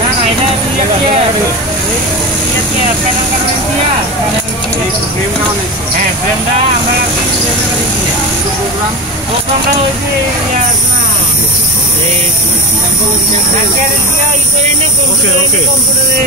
না না এটা হ্যাঁ ফ্রেমটা আমরা প্রোগ্রামটা হয়েছে কম্পিউটারে